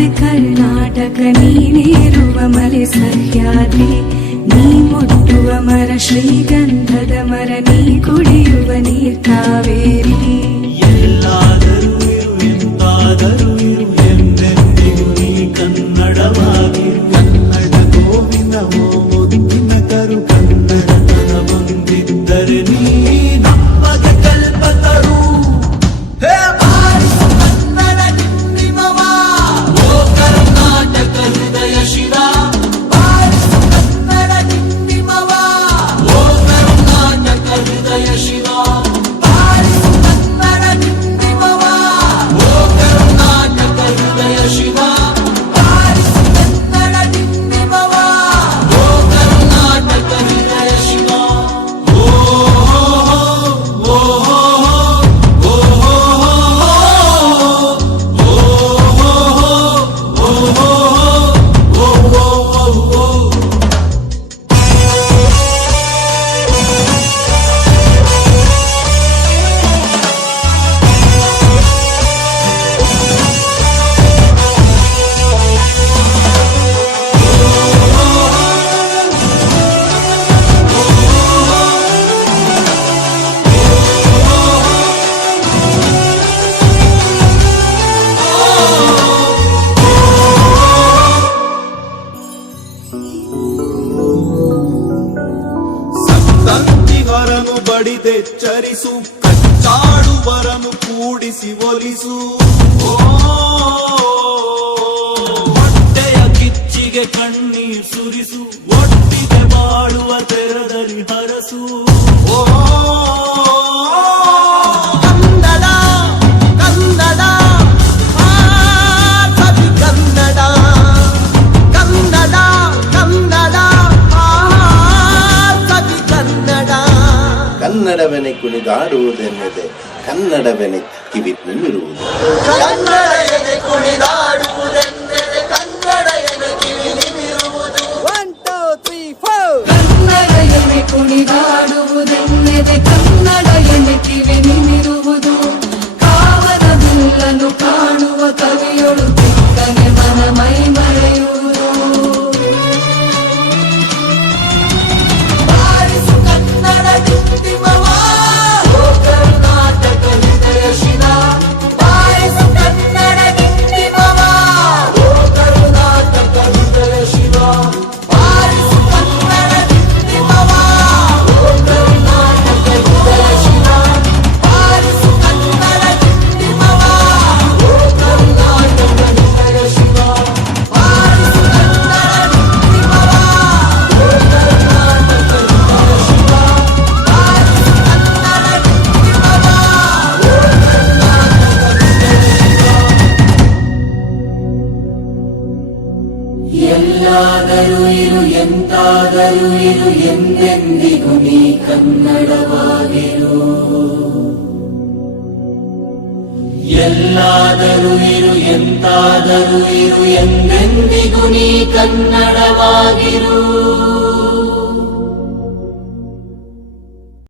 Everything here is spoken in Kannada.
ಮತ್ತೆ ಕರ್ನಾಟಕ ನೀನಿರುವ ಮಲೆ ಸಹ್ಯಾದ್ರಿ, ನೀ ಮುಟ್ಟುವ ಮರ ಶ್ರೀಗಂಧದ ಮರ, ನೀ ಕುಡಿಯುವ ನೀರ್ ಕಾವೇರಿ. ಎಲ್ಲಾದರೂ ಇರು ಎಂತಾದರೂ ಇರು ಎಂದೆಂದಿಗೂ ನೀ ಕನ್ನಡವಾಗಿರು. ಕನ್ನಡ ಗೋವಿಂದವೋ ಮುದ್ದಿನ ಕರು, ಕನ್ನಡತನ ಬಂದಿದ್ದರೆ ನೀ ನಮಗೆ ಕಲ್ಪತರು. ಕನ್ನಡ ನಿಮ್ಮವ ಓ ಕರ್ನಾಟಕ ಹೃದಯ ಶಿವ. ಕನ್ನಡ ನಿಮ್ಮವ ಓ ಕರ್ನಾಟಕ ಹೃದಯ ಶಿವ. ಕನ್ನಡ ನಿಮ್ಮವ ಓ ಕರ್ನಾಟಕ ಹೃದಯ ಶಿವ. ಕನ್ನಡ ನಿಮ್ಮವ ಓ ಕರ್ನಾಟಕ ಹೃದಯ ಶಿವ. ಸಂತಂತಿಗರನು ಬಡಿದೆಚ್ಚರಿಸು, ಕಚ್ಚಾಡುವರನು ಕೂಡಿಸಿ ಒಲಿಸು. ಹೊಟ್ಟೆಯ ಕಿಚ್ಚಿಗೆ ಕಣ್ಣೀರ್ ಸುರಿಸು, ಒಟ್ಟಿಗೆ ಬಾಳುವ ತೆರದಲ್ಲಿ ಹರಸು. ಕನ್ನಡ ಕನ್ನಡ ಸವಿ ಕನ್ನಡ, ಕನ್ನಡ ಕನ್ನಡ ಸವಿ ಕನ್ನಡ. ಕನ್ನಡವೆನೆ ಕುಣಿದಾಡುವುದೆನ್ನದೆ ಕನ್ನಡವೆನೆ ಕಿವಿ ನಿಮಿರುವುದು. ಕನ್ನಡವೆನೆ ಕುಣಿದಾಡುವುದೆನ್ನದೆ ಕನ್ನಡವೆನೆ ಕಿವಿ ನಿಮಿರುವುದು. 1 2 3 4. ಕನ್ನಡ ಎನೆ ಕುಣಿದಾಡುವುದೆನ್ನದೆ ಕನ್ನಡ ಎನೆ ಕಿವಿ ನಿಮಿರುವುದು. ಕಾವದ ಬಿಲ್ಲನ್ನು ಕಾಣುವ ಕವಿಯೊಳು ತಿಕ್ಕನೆ ಮನ ಮೈ ಮರೆಯುವುದು. ಬಾರಿಸು ಕನ್ನಡ ದಿಂಡಿಮವ ಓ ಕರ್ನಾಟಕ ಹೃದಯ ಶಿವ. ಬಾರಿಸು ಕನ್ನಡ ದಿಂಡಿಮವ ಓ ಕರ್ನಾಟಕ ಹೃದಯ ಶಿವ. ಬಾರಿಸು ಕನ್ನಡ ದಿಂಡಿಮವ ಓ ಕರ್ನಾಟಕ ಹೃದಯ ಶಿವ. ಬಾರಿಸು ಕನ್ನಡ ದಿಂಡಿಮವ ಓ ಕರ್ನಾಟಕ ಹೃದಯ ಶಿವ. ಬಾರಿಸು ಕನ್ನಡ ದಿಂಡಿಮವ ಓ ಕರ್ನಾಟಕ ಹೃದಯ ಶಿವ. ಬಾರಿಸು ಕನ್ನಡ ದಿಂಡಿಮವ ಓ ಕರ್ನಾಟಕ ಹೃದಯ ಶಿವ. ಎಲ್ಲಾದರೂ ಇರು ಎಂತಾದರೂ ಇರು ಎಂದೆಂದಿಗೂ ನೀ ಕನ್ನಡವಾಗಿರು. ಎಲ್ಲಾದರೂ ಇರು ಎಂತಾದರೂ ಇರು ಎಂದೆಂದಿಗೂ ನೀ ಕನ್ನಡವಾಗಿರು.